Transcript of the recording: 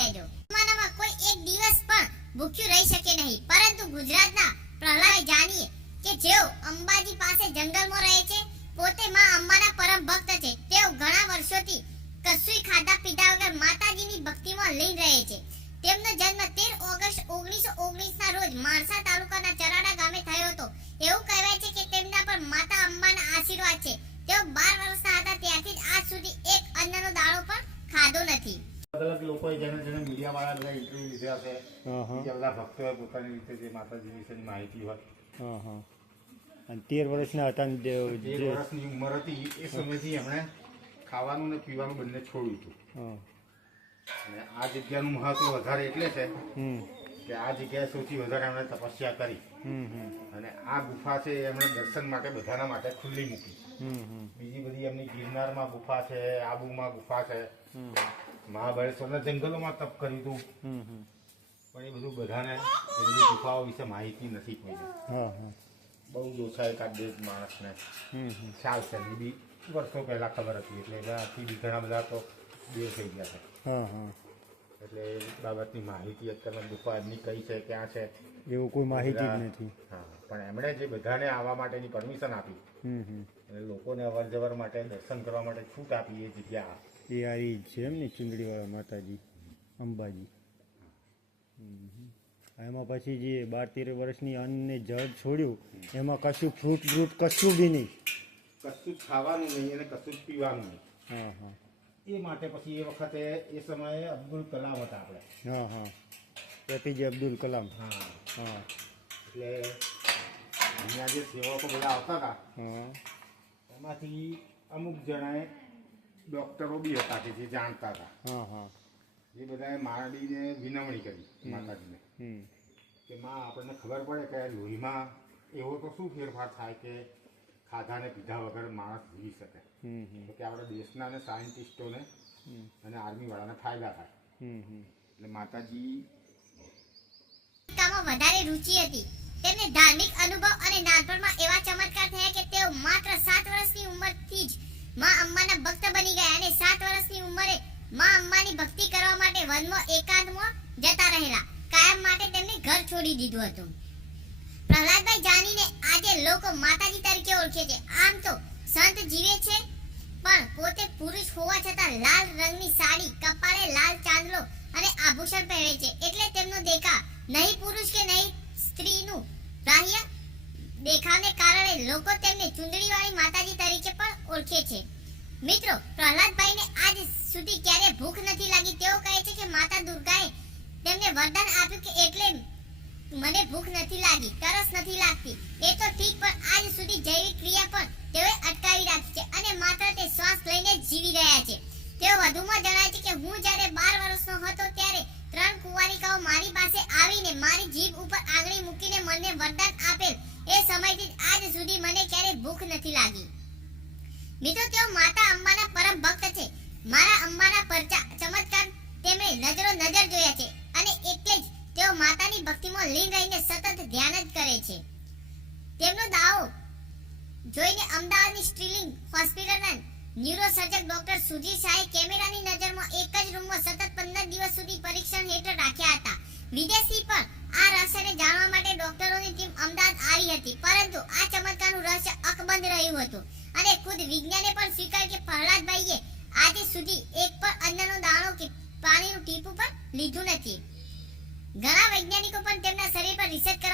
લેજો. જમાનામાં કોઈ એક દિવસ પણ ભૂખ્યું રહી શકે નહીં. પરંતુ ગુજરાતના પ્રહલાદ જાનીએ કે જેઓ અંબાજી પાસે જંગલમાં રહે છે, પોતે માં અંબાના પરમ ભક્ત છે. તેઓ ઘણા વર્ષોથી કશુંય ખાધા પીધા વગર માતાજીની ભક્તિમાં લીન રહે છે. તેમનો જન્મ તેર ઓગસ્ટ ઓગણીસો ઓગણીસ ના રોજ માણસા તાલુકાના ચરાડા ગામે થયો હતો એવું કહેવાય છે કે તેમના પર માતા અંબાના આશીર્વાદ છે તેઓ બાર વર્ષના હતા ત્યારથી જ આજ સુધી એક અન્નનો દાણો પણ ખાધો નથી અલગ લોકોએ જેને જેને મીડિયા વાળા બધા ઇન્ટરવ્યુ લીધા છે બીજા બધા ભક્તોએ પોતાની રીતે જે માતાજી વિશેની માહિતી હોય. અને તેર વર્ષના હતા જે વર્ષની ઉંમર હતી એ સમયથી એમણે ખાવાનું ને પીવાનું બંને છોડ્યું હતું. અને આ જગ્યાનું મહત્વ વધારે એટલે છે કે આ જગ્યાએ સૌથી વધારે એમણે તપસ્યા કરી. અને આ ગુફા છે એમણે દર્શન માટે બધાના માટે ખુલ્લી મૂકી. બીજી બધી એમની ગિરનારમાં ગુફા છે આબુમાં ગુફા છે. મહાબળેશ્વરના જંગલોમાં તપ કર્યું હતું. પણ એ બધું બધાને એ બધી ગુફાઓ વિશે માહિતી નથી કોઈને હા હા. બહુ ઓછા એકાદ બે માણસને. હમ હમ. ખ્યાલ છે એ બી વર્ષો પહેલાં ખબર હતી. એટલે એનાથી બી ઘણા બધા તો દેવ થઈ ગયા છે. એટલે એ બાબતની માહિતી અત્યારે ગુફા એમની કઈ છે ક્યાં છે? એવું કોઈ માહિતી જ નથી. હા. પણ એમણે જે બધાને આવવા માટેની પરમિશન આપી અને લોકોને અવર જવર માટે દર્શન કરવા માટે છૂટ આપી એ જગ્યા. એ આ છે એમ ને ચુંદડીવાળા માતાજી અંબાજી. એમાં પછી જે બાર તેર વર્ષની અન્નને જળ છોડ્યું એમાં કશું ફ્રૂટ બ્રૂટ કશું બી નહીં. કશું જ ખાવાનું નહીં અને કશું જ પીવાનું નહીં. હા હા. એ માટે પછી એ વખતે એ સમયે અબ્દુલ કલામ હતા આપણે. હા હા. એપીજે અબ્દુલ કલામ. હા. હા. એટલે અહીંયા જે સેવકો બધા આવતા હતા હા એમાંથી અમુક જણાએ ડૉક્ટરો બી હતા કે જે જાણતા હતા. હા હા એ બધાએ માડીને વિનવણી કરી માતાજીને. હમ. કે માં આપણને ખબર પડે કે લોહીમાં એવો તો શું ફેરફાર થાય કે ખાધાને પીધા વગર માણસ જીવી શકે? હમ હમ. તો કે આપણા દેશના અને સાયન્ટિસ્ટોને અને આર્મીવાળાને ફાયદા થાય. હમ હમ. એટલે માતાજી વધારે રુચિ હતી. તેમને ધાર્મિક અનુભવ અને નાનપણમાં એવા ચમત્કાર થયા કે તેઓ માત્ર સાત વર્ષની ઉંમરથી જ માં અંબાના ભક્ત બની ગયા અને સાત વર્ષની ઉંમરે માં અંબાની ભક્તિ કરવા માટે વનમાં એકાંતમાં જતા રહેલા. કાયમ માટે તેમને ઘર છોડી દીધું હતું. પ્રહલાદભાઈ જાનીને આજે લોકો માતાજી તરીકે ઓળખે છે. આમ તો સંત જીવે છે, પણ પોતે પુરુષ હોવા છતાં લાલ રંગની સાડી, કપાળે લાલ ચાંદલો અને આભૂષણ પહેરે છે. એટલે તેમનો દેખાવ નહીં પુરુષ કે નહીં સ્ત્રીનું બાહ્ય દેખાવને કારણે લોકો તેમને ચુંદડીવાળી માતાજી તરીકે પણ ઓળખે છે. મિત્રો, પ્રહલાદભાઈને આજ સુધી ક્યારે ભૂખ નથી લાગી. તેઓ કહે છે કે માતા દુર્ગાએ તેમને વરદાન આપ્યું કે એટલે મને ભૂખ નથી લાગી, તરસ નથી લાગતી. એ તો ઠીક, પણ આજ સુધી જૈવિક ક્રિયા પણ તેઓએ અટકાવી રાખી છે અને માત્ર તે શ્વાસ લઈને જીવી રહ્યા છે. તેઓ વધુમાં જણાવે છે કે હું જ્યારે બાર વર્ષનો હતો ત્યારે ત્રણ કુંવારિકાઓ મારી પાસે આવીને મારી જીભ ઉપર આંગળી મૂકીને મને વરદાન આપેલ. એ સમયથી આજ સુધી મને ક્યારે ભૂખ નથી લાગી. મિત્રો તેઓ માતા અંબાના પરમ ભક્ત છે. મારા અંબાના પરચા ચમત્કાર તેમણે નજરો નજર જોયા છે અને એટલે જ તેઓ માતાની ભક્તિમાં લીન રહીને સતત ધ્યાન જ કરે છે. તેમનો દાવો જોઈને અમદાવાદની સ્ટ્રીલિંગ હોસ્પિટલના ન્યુરોસર્જક ડોક્ટર સુધીર શાહે કેમેરાની નજરમાં એક જ રૂમમાં સતત 15 દિવસ સુધી પરીક્ષણ હેઠળ રાખ્યા હતા. વિદેશી પણ આ રહસ્યને જાણવા માટે ડોક્ટરોની ટીમ અમદાવાદ આવી હતી, પરંતુ આ ચમત્કારનું રહસ્ય અકબંધ રહ્યું હતું. અને ખુદ વિજ્ઞાને પણ સ્વીકાર કે પ્રહલાદભાઈએ આજે સુધી એક પણ અન્નનો દાણો કે પાણીનું ટીપું પણ લીધું નથી. ઘણા વૈજ્ઞાનિકો પણ તેમના શરીર પર રિસર્ચ કરવા